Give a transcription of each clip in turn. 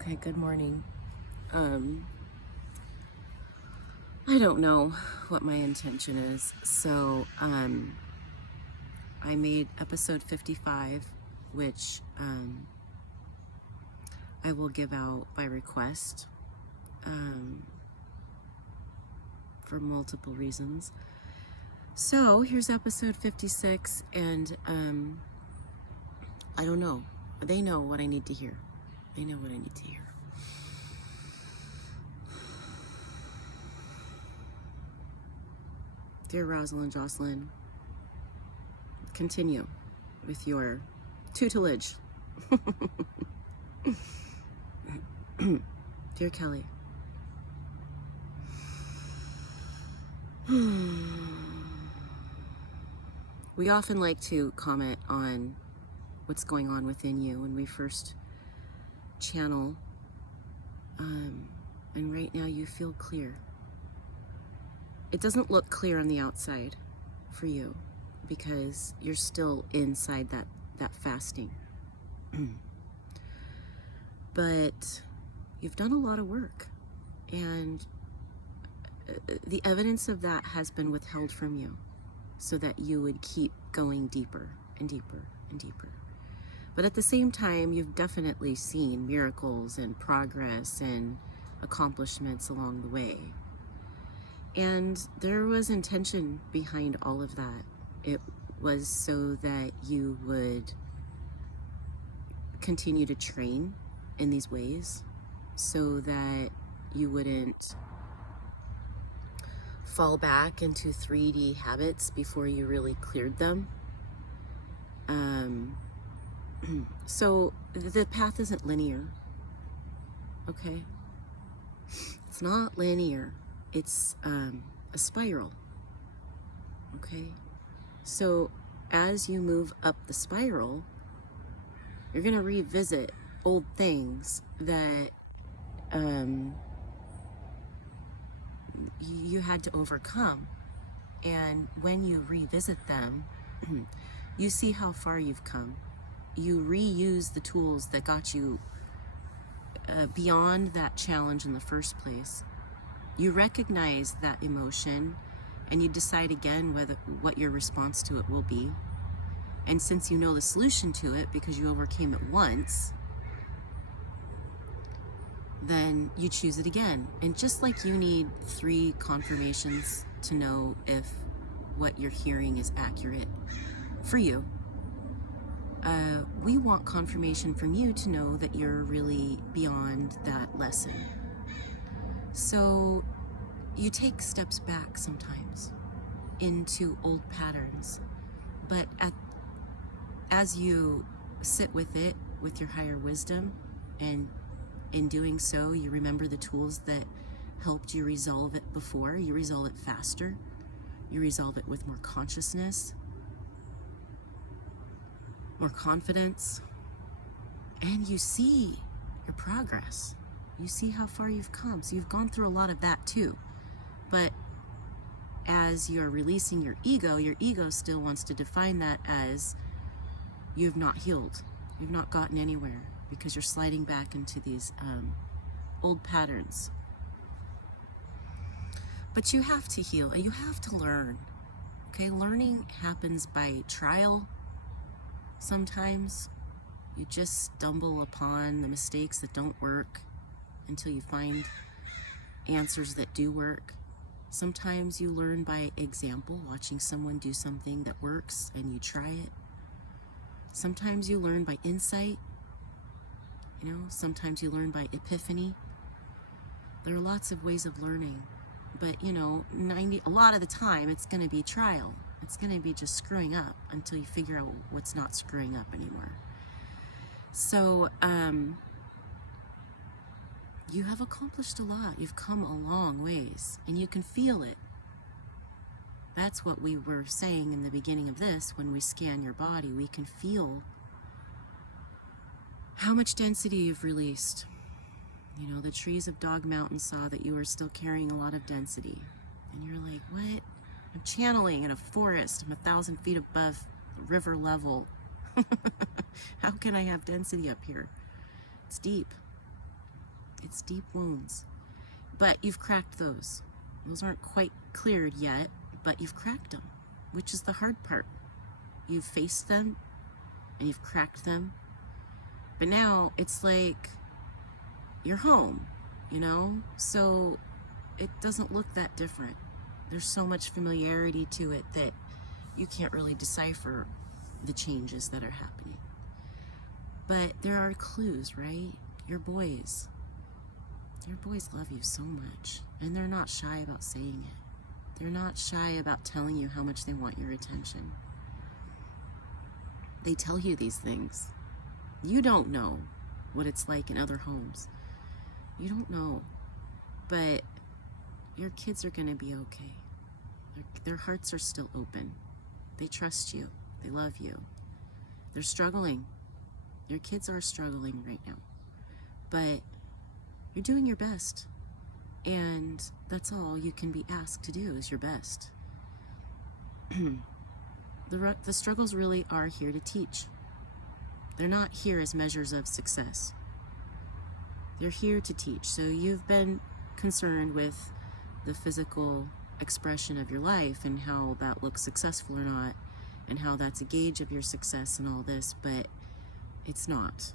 Okay, good morning. I don't know what my intention is, so I made episode 55, which I will give out by request for multiple reasons. So here's episode 56, and I don't know. They know what I need to hear. They know what I need to hear. Dear Rosalind Jocelyn, continue with your tutelage. Dear Kelly, we often like to comment on what's going on within you when we first channel, and right now you feel clear. It doesn't look clear on the outside for you because you're still inside that fasting. But you've done a lot of work, and the evidence of that has been withheld from you so that you would keep going deeper and deeper and deeper. But at the same time, you've definitely seen miracles and progress and accomplishments along the way. And there was intention behind all of that. It was so that you would continue to train in these ways, so that you wouldn't fall back into 3D habits before you really cleared them. So the path isn't linear, okay? It's not linear. It's a spiral, okay? So as you move up the spiral, you're gonna revisit old things that you had to overcome. And when you revisit them, you see how far you've come. You reuse the tools that got you beyond that challenge in the first place. You recognize that emotion and you decide again what your response to it will be. And since you know the solution to it because you overcame it once, then you choose it again. And just like you need 3 confirmations to know if what you're hearing is accurate for you, we want confirmation from you to know that you're really beyond that lesson. So you take steps back sometimes into old patterns, but as you sit with it with your higher wisdom, and in doing so you remember the tools that helped you resolve it before, you resolve it faster, you resolve it with more consciousness, more confidence, and you see your progress. You see how far you've come. So you've gone through a lot of that too. But as you're releasing your ego still wants to define that as you've not healed. You've not gotten anywhere because you're sliding back into these old patterns. But you have to heal and you have to learn. Okay, learning happens by trial. Sometimes you just stumble upon the mistakes that don't work until you find answers that do work. Sometimes you learn by example, watching someone do something that works and you try it. Sometimes you learn by insight. You know, sometimes you learn by epiphany. There are lots of ways of learning, but you know, a lot of the time it's going to be trial. It's going to be just screwing up until you figure out what's not screwing up anymore. So, you have accomplished a lot. You've come a long ways, and you can feel it. That's what we were saying in the beginning of this. When we scan your body, we can feel how much density you've released. You know, the trees of Dog Mountain saw that you were still carrying a lot of density. And you're like, what? I'm channeling in a forest. I'm 1,000 feet above river level. How can I have density up here? It's deep. It's deep wounds. But you've cracked those. Those aren't quite cleared yet, but you've cracked them, which is the hard part. You've faced them and you've cracked them. But now it's like you're home, you know? So it doesn't look that different. There's so much familiarity to it that you can't really decipher the changes that are happening. But there are clues, right? Your boys love you so much, and they're not shy about saying it. They're not shy about telling you how much they want your attention. They tell you these things. You don't know what it's like in other homes. You don't know, but your kids are going to be okay. Their hearts are still open. They trust you. They love you. They're struggling. Your kids are struggling right now, but you're doing your best, and that's all you can be asked to do is your best. The struggles really are here to teach. They're not here as measures of success. They're here to teach. So you've been concerned with the physical expression of your life and how that looks successful or not, and how that's a gauge of your success and all this, but it's not.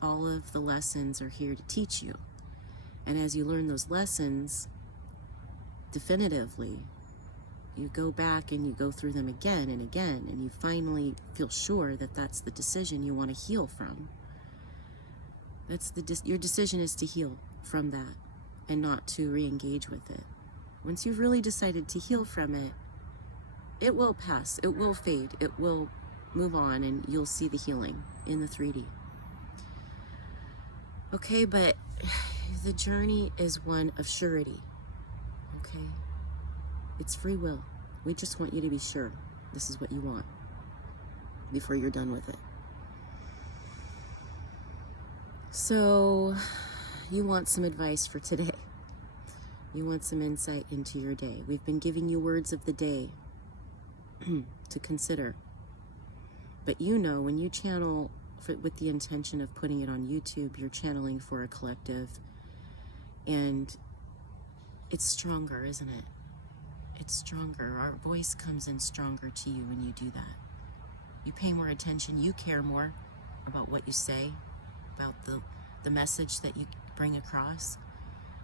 All of the lessons are here to teach you. And as you learn those lessons definitively, you go back and you go through them again and again, and you finally feel sure that that's the decision you want to heal from. Your decision is to heal from that and not to re-engage with it. Once you've really decided to heal from it, it will pass, it will fade, it will move on, and you'll see the healing in the 3D. Okay, but the journey is one of surety, okay? It's free will. We just want you to be sure this is what you want before you're done with it. So, you want some advice for today. You want some insight into your day. We've been giving you words of the day to consider. But you know, when you channel with the intention of putting it on YouTube, you're channeling for a collective. And it's stronger, isn't it? It's stronger. Our voice comes in stronger to you when you do that. You pay more attention. You care more about what you say, about the message that you bring across.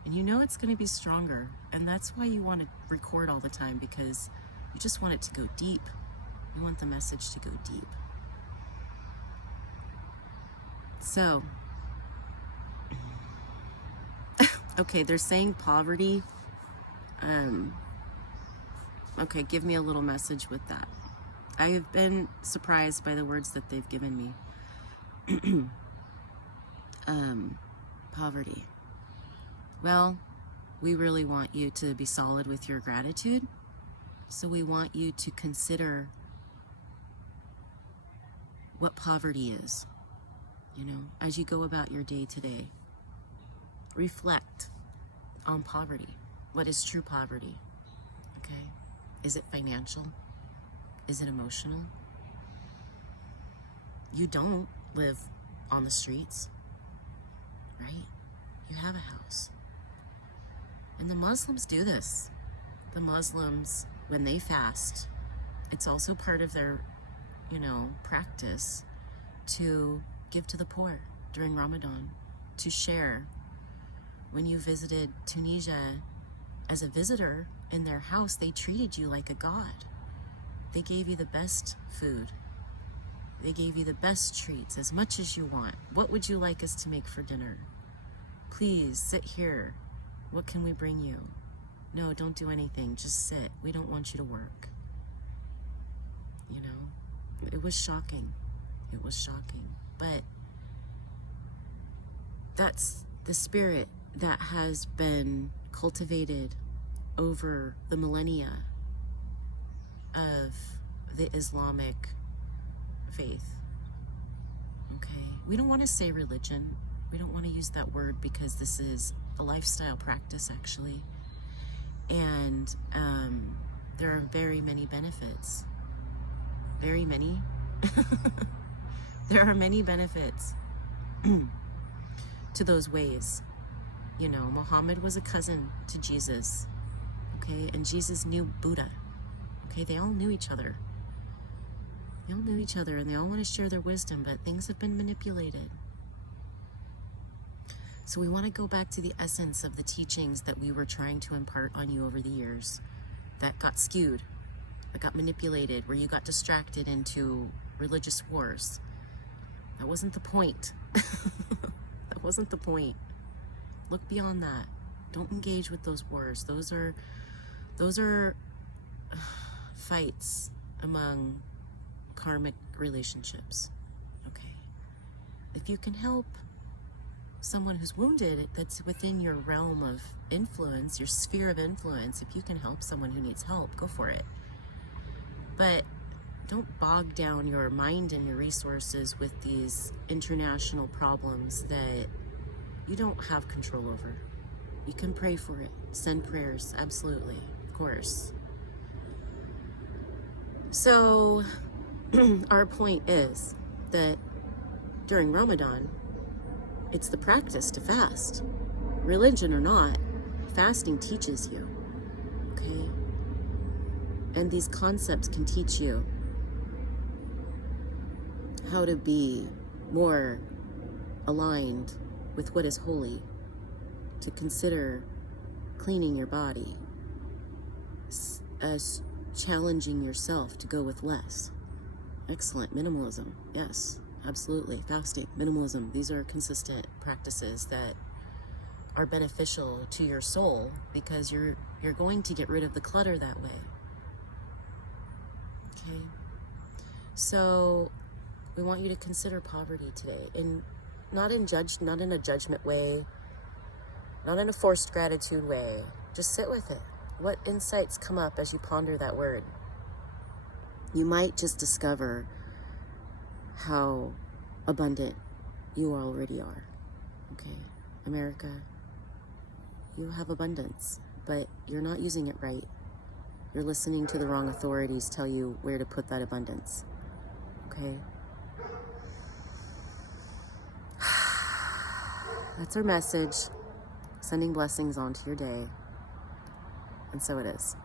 And you know it's going to be stronger. And that's why you want to record all the time, because you just want it to go deep. You want the message to go deep. So, okay, they're saying poverty. Okay, give me a little message with that. I have been surprised by the words that they've given me. Poverty. Well, we really want you to be solid with your gratitude. So we want you to consider what poverty is. You know, as you go about your day today, reflect on poverty. What is true poverty? Okay. Is it financial? Is it emotional? You don't live on the streets, right? You have a house. And the Muslims do this. The Muslims, when they fast, it's also part of their, practice to give to the poor during Ramadan, to share. When you visited Tunisia as a visitor in their house, they treated you like a god. They gave you the best food. They gave you the best treats, as much as you want. What would you like us to make for dinner? Please sit here. What can we bring you? No, don't do anything. Just sit. We don't want you to work. It was shocking. It was shocking. But that's the spirit that has been cultivated over the millennia of the Islamic faith. Okay? We don't want to say religion. We don't want to use that word, because this is a lifestyle practice, actually. And there are very many benefits. Very many. There are many benefits to those ways. You know, Muhammad was a cousin to Jesus, okay? And Jesus knew Buddha, okay? They all knew each other. They all knew each other, and they all want to share their wisdom, but things have been manipulated. So we want to go back to the essence of the teachings that we were trying to impart on you over the years that got skewed, that got manipulated, where you got distracted into religious wars. That wasn't the point. That wasn't the point. Look beyond that. Don't engage with those wars. Those are fights among karmic relationships. Okay. If you can help someone who's wounded, that's within your realm of influence, your sphere of influence, if you can help someone who needs help, go for it. But don't bog down your mind and your resources with these international problems that you don't have control over. You can pray for it, send prayers, absolutely, of course. So our point is that during Ramadan, it's the practice to fast. Religion or not, fasting teaches you, okay? And these concepts can teach you how to be more aligned with what is holy, to consider cleaning your body, as challenging yourself to go with less. Excellent. Minimalism. Yes, absolutely. Fasting, minimalism. These are consistent practices that are beneficial to your soul because you're going to get rid of the clutter that way. Okay? So we want you to consider poverty today, and not in a judgment way, not in a forced gratitude way. Just sit with it. What insights come up as you ponder that word? You might just discover how abundant you already are. Okay, America, you have abundance, but you're not using it right. You're listening to the wrong authorities tell you where to put that abundance. Okay? That's our message. Sending blessings onto your day. And so it is.